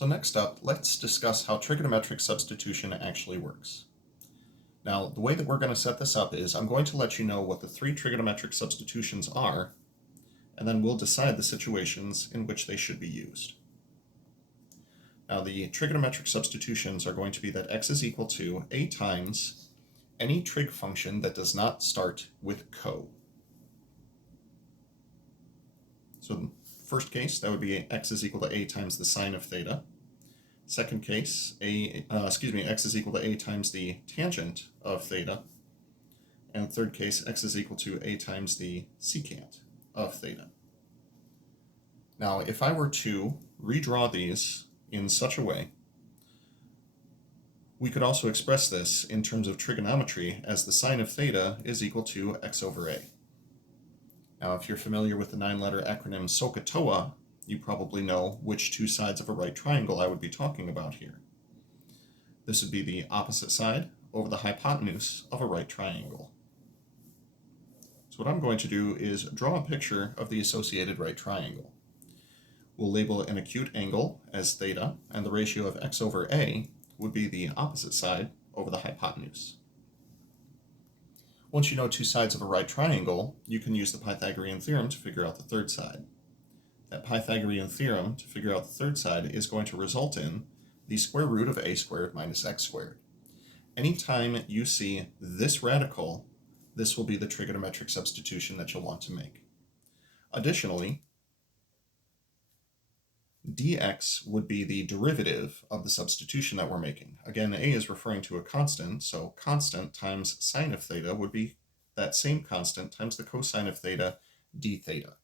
So next up, let's discuss how trigonometric substitution actually works. Now, the way that we're going to set this up is I'm going to let you know what the three trigonometric substitutions are, and then we'll decide the situations in which they should be used. Now, the trigonometric substitutions are going to be that x is equal to a times any trig function that does not start with co. So in the first case, that would be x is equal to a times the sine of theta. Second case, x is equal to a times the tangent of theta. And third case, x is equal to a times the secant of theta. Now, if I were to redraw these in such a way, we could also express this in terms of trigonometry as the sine of theta is equal to x over a. Now, if you're familiar with the 9-letter acronym SOHCAHTOA, you probably know which two sides of a right triangle I would be talking about here. This would be the opposite side over the hypotenuse of a right triangle. So what I'm going to do is draw a picture of the associated right triangle. We'll label an acute angle as theta, and the ratio of x over a would be the opposite side over the hypotenuse. Once you know two sides of a right triangle, you can use the Pythagorean theorem to figure out the third side. That Pythagorean theorem to figure out the third side is going to result in the square root of a squared minus x squared. Anytime you see this radical, this will be the trigonometric substitution that you'll want to make. Additionally, dx would be the derivative of the substitution that we're making. Again, a is referring to a constant, so constant times sine of theta would be that same constant times the cosine of theta d theta.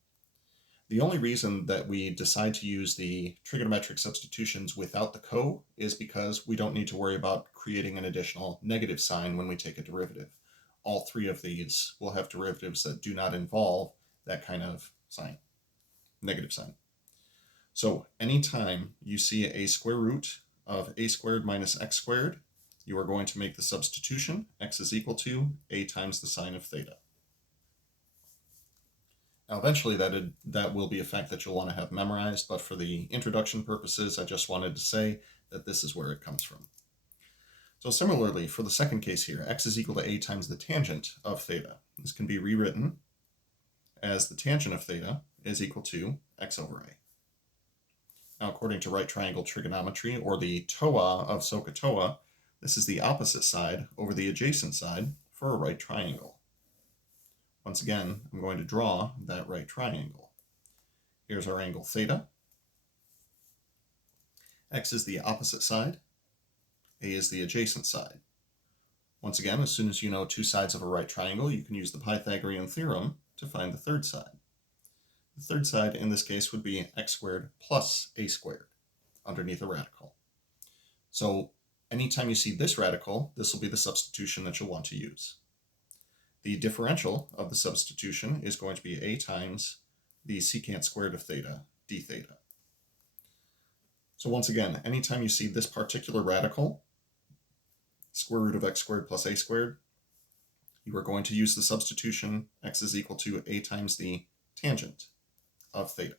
The only reason that we decide to use the trigonometric substitutions without the co is because we don't need to worry about creating an additional negative sign when we take a derivative. All three of these will have derivatives that do not involve that kind of sign, negative sign. So anytime you see a square root of a squared minus x squared, you are going to make the substitution x is equal to a times the sine of theta. Now eventually that will be a fact that you'll want to have memorized, but for the introduction purposes, I just wanted to say that this is where it comes from. So similarly, for the second case here, x is equal to a times the tangent of theta. This can be rewritten as the tangent of theta is equal to x over a. Now, according to right triangle trigonometry, or the TOA of SOHCAHTOA, this is the opposite side over the adjacent side for a right triangle. Once again, I'm going to draw that right triangle. Here's our angle theta. X is the opposite side. A is the adjacent side. Once again, as soon as you know two sides of a right triangle, you can use the Pythagorean theorem to find the third side. The third side in this case would be x squared plus a squared underneath a radical. So anytime you see this radical, this will be the substitution that you'll want to use. The differential of the substitution is going to be a times the secant squared of theta d theta. So once again, anytime you see this particular radical, square root of x squared plus a squared, you are going to use the substitution x is equal to a times the tangent of theta.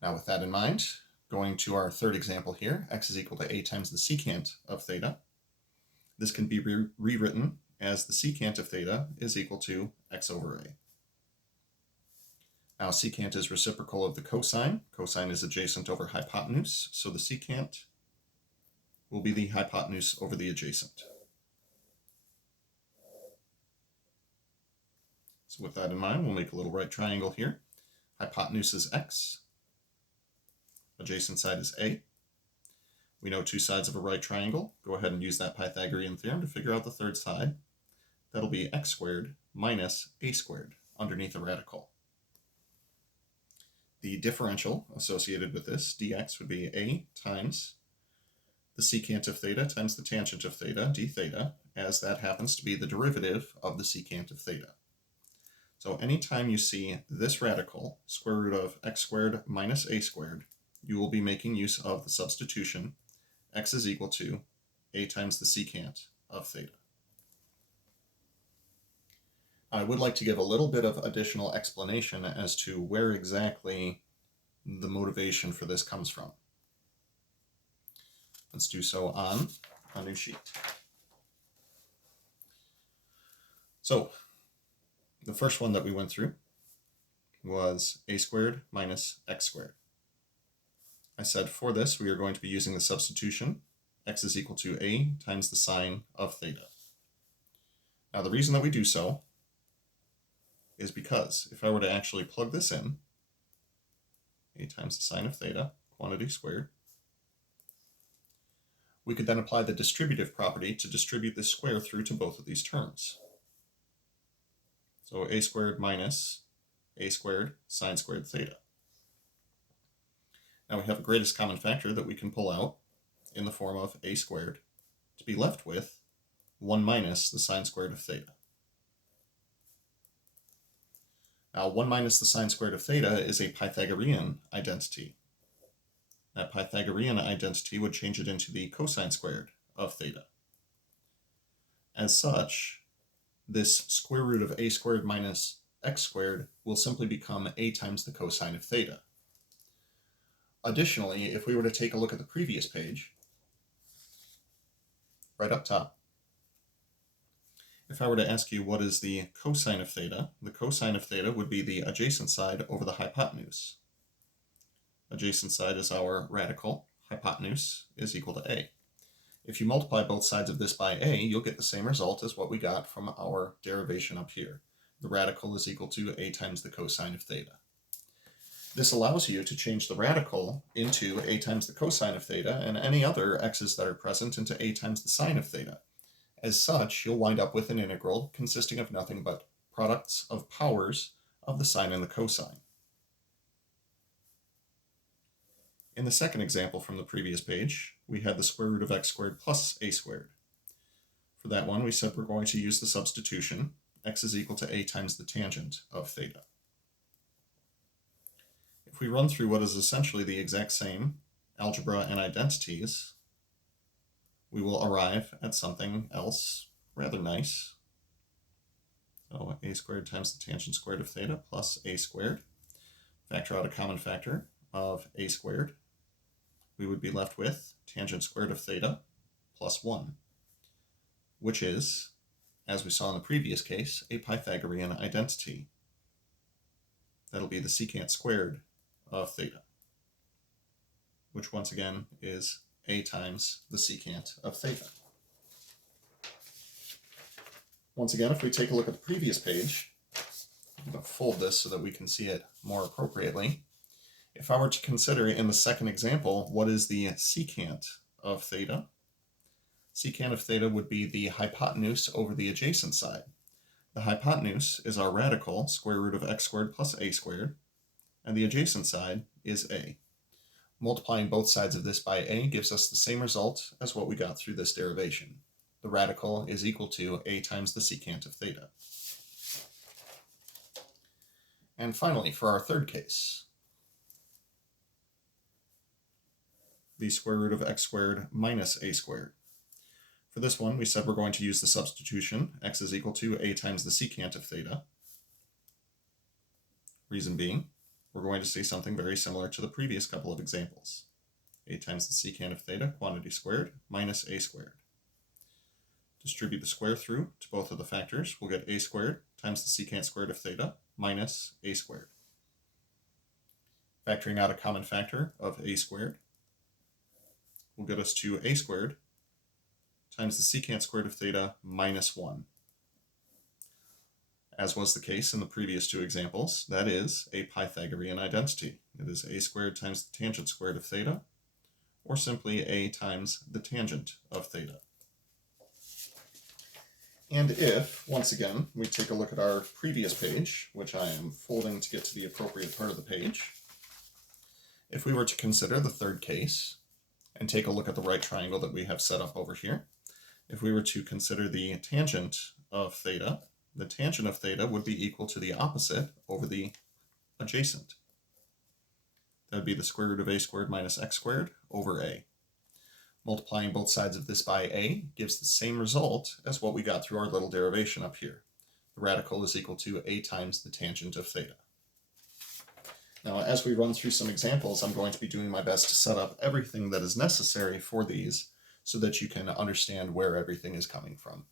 Now with that in mind, going to our third example here, x is equal to a times the secant of theta. This can be rewritten as the secant of theta is equal to x over a. Now secant is reciprocal of the cosine. Cosine is adjacent over hypotenuse, so the secant will be the hypotenuse over the adjacent. So with that in mind, we'll make a little right triangle here. Hypotenuse is x. Adjacent side is a. We know two sides of a right triangle. Go ahead and use that Pythagorean theorem to figure out the third side. That'll be x squared minus a squared underneath a radical. The differential associated with this, dx, would be a times the secant of theta times the tangent of theta, d theta, as that happens to be the derivative of the secant of theta. So anytime you see this radical, square root of x squared minus a squared, you will be making use of the substitution x is equal to a times the secant of theta. I would like to give a little bit of additional explanation as to where exactly the motivation for this comes from. Let's do so on a new sheet. So the first one that we went through was a squared minus x squared. I said for this we are going to be using the substitution x is equal to a times the sine of theta. Now the reason that we do so is because if I were to actually plug this in, a times the sine of theta, quantity squared, we could then apply the distributive property to distribute this square through to both of these terms. So a squared minus a squared sine squared theta. Now we have a greatest common factor that we can pull out in the form of a squared to be left with 1 minus the sine squared of theta. Now 1 minus the sine squared of theta is a Pythagorean identity. That Pythagorean identity would change it into the cosine squared of theta. As such, this square root of a squared minus x squared will simply become a times the cosine of theta. Additionally, if we were to take a look at the previous page, right up top, if I were to ask you what is the cosine of theta, the cosine of theta would be the adjacent side over the hypotenuse. Adjacent side is our radical, hypotenuse is equal to a. If you multiply both sides of this by a, you'll get the same result as what we got from our derivation up here. The radical is equal to a times the cosine of theta. This allows you to change the radical into a times the cosine of theta and any other x's that are present into a times the sine of theta. As such, you'll wind up with an integral consisting of nothing but products of powers of the sine and the cosine. In the second example from the previous page, we had the square root of x squared plus a squared. For that one, we said we're going to use the substitution, x is equal to a times the tangent of theta. If we run through what is essentially the exact same algebra and identities, we will arrive at something else rather nice. So a squared times the tangent squared of theta plus a squared. Factor out a common factor of a squared. We would be left with tangent squared of theta plus 1, which is, as we saw in the previous case, a Pythagorean identity. That'll be the secant squared of theta, which once again is a times the secant of theta. Once again, if we take a look at the previous page, I'm going to fold this so that we can see it more appropriately. If I were to consider in the second example, what is the secant of theta? Secant of theta would be the hypotenuse over the adjacent side. The hypotenuse is our radical, square root of x squared plus a squared, and the adjacent side is a. Multiplying both sides of this by a gives us the same result as what we got through this derivation. The radical is equal to a times the secant of theta. And finally, for our third case, the square root of x squared minus a squared. For this one, we said we're going to use the substitution, x is equal to a times the secant of theta. Reason being, we're going to see something very similar to the previous couple of examples. A times the secant of theta, quantity squared, minus a squared. Distribute the square through to both of the factors. We'll get a squared times the secant squared of theta minus a squared. Factoring out a common factor of a squared will get us to a squared times the secant squared of theta minus 1. As was the case in the previous two examples, that is a Pythagorean identity. It is a squared times the tangent squared of theta, or simply a times the tangent of theta. And if, once again, we take a look at our previous page, which I am folding to get to the appropriate part of the page, if we were to consider the third case, and take a look at the right triangle that we have set up over here, if we were to consider the tangent of theta, the tangent of theta would be equal to the opposite over the adjacent. That would be the square root of a squared minus x squared over a. Multiplying both sides of this by a gives the same result as what we got through our little derivation up here. The radical is equal to a times the tangent of theta. Now, as we run through some examples, I'm going to be doing my best to set up everything that is necessary for these so that you can understand where everything is coming from.